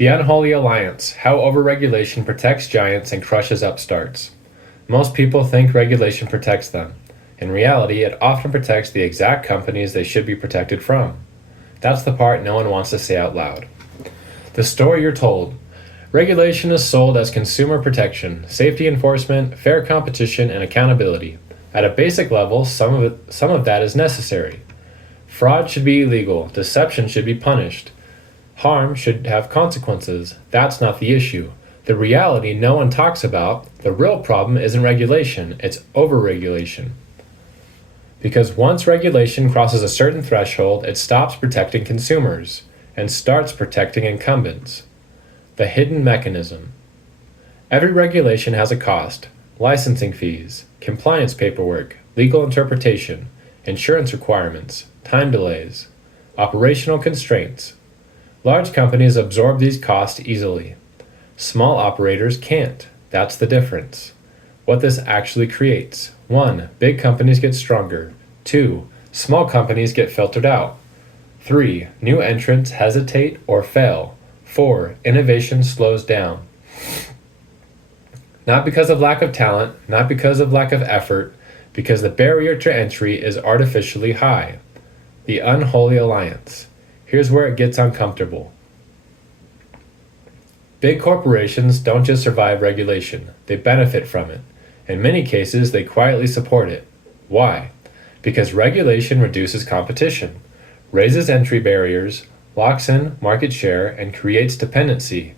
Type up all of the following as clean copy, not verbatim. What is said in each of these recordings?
The unholy alliance, how overregulation protects giants and crushes upstarts. Most people think regulation protects them. In reality, it often protects the exact companies they should be protected from. That's the part no one wants to say out loud. The story you're told. Regulation is sold as consumer protection, safety enforcement, fair competition, and accountability. At a basic level, some of that is necessary. Fraud should be illegal, deception should be punished. Harm should have consequences. That's not the issue. The reality no one talks about, the real problem isn't regulation, it's overregulation. Because once regulation crosses a certain threshold, it stops protecting consumers and starts protecting incumbents. The hidden mechanism. Every regulation has a cost: licensing fees, compliance paperwork, legal interpretation, insurance requirements, time delays, operational constraints. Large companies absorb these costs easily. Small operators can't. That's the difference. What this actually creates: 1. Big companies get stronger. 2. Small companies get filtered out. 3. New entrants hesitate or fail. 4. Innovation slows down. Not because of lack of talent, not because of lack of effort, because the barrier to entry is artificially high. The unholy alliance. Here's where it gets uncomfortable. Big corporations don't just survive regulation, they benefit from it. In many cases, they quietly support it. Why? Because regulation reduces competition, raises entry barriers, locks in market share, and creates dependency.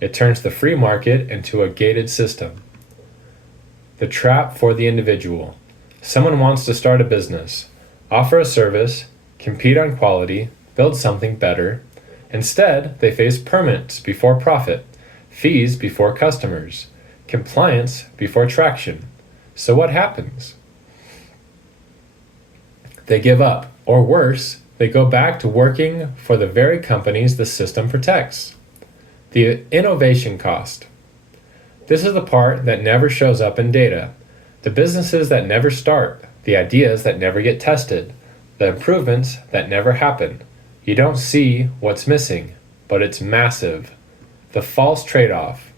It turns the free market into a gated system. The trap for the individual. Someone wants to start a business, offer a service, compete on quality, build something better. Instead, they face permits before profit, fees before customers, compliance before traction. So what happens? They give up, or worse, they go back to working for the very companies the system protects. The innovation cost. This is the part that never shows up in data. The businesses that never start, the ideas that never get tested, the improvements that never happen. You don't see what's missing, but it's massive. The false trade-off.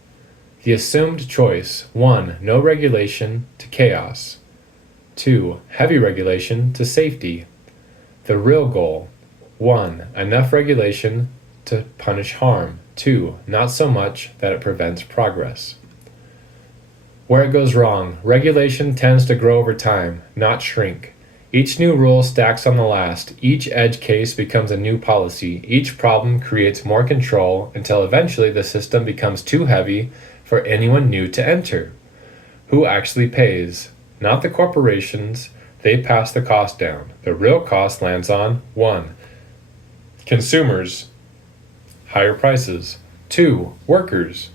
The assumed choice: 1. No regulation to chaos. 2. Heavy regulation to safety. The real goal: 1. Enough regulation to punish harm. 2. Not so much that it prevents progress. Where it goes wrong: regulation tends to grow over time, not shrink. Each new rule stacks on the last. Each edge case becomes a new policy. Each problem creates more control until eventually the system becomes too heavy for anyone new to enter. Who actually pays? Not the corporations. They pass the cost down. The real cost lands on 1. Consumers. Higher prices. 2. Workers.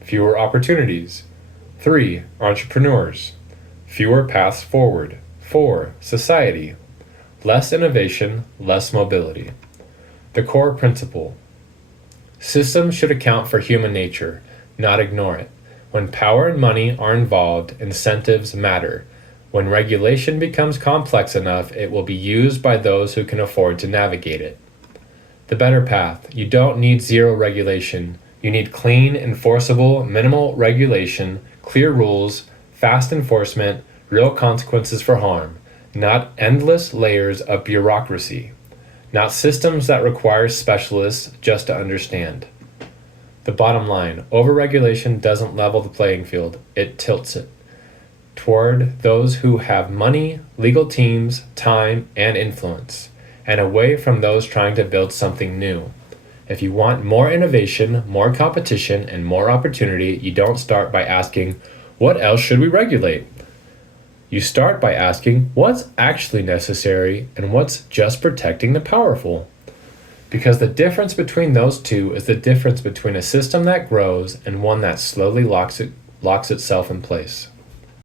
Fewer opportunities. 3. Entrepreneurs. Fewer paths forward. 4. Society. Less innovation, less mobility. The core principle. Systems should account for human nature, not ignore it. When power and money are involved, incentives matter. When regulation becomes complex enough, it will be used by those who can afford to navigate it. The better path. You don't need zero regulation. You need clean, enforceable, minimal regulation, clear rules, fast enforcement, real consequences for harm, not endless layers of bureaucracy, not systems that require specialists just to understand. The bottom line: overregulation doesn't level the playing field, it tilts it toward those who have money, legal teams, time, and influence, and away from those trying to build something new. If you want more innovation, more competition, and more opportunity, you don't start by asking, what else should we regulate? You start by asking what's actually necessary and what's just protecting the powerful. Because the difference between those two is the difference between a system that grows and one that slowly locks itself in place.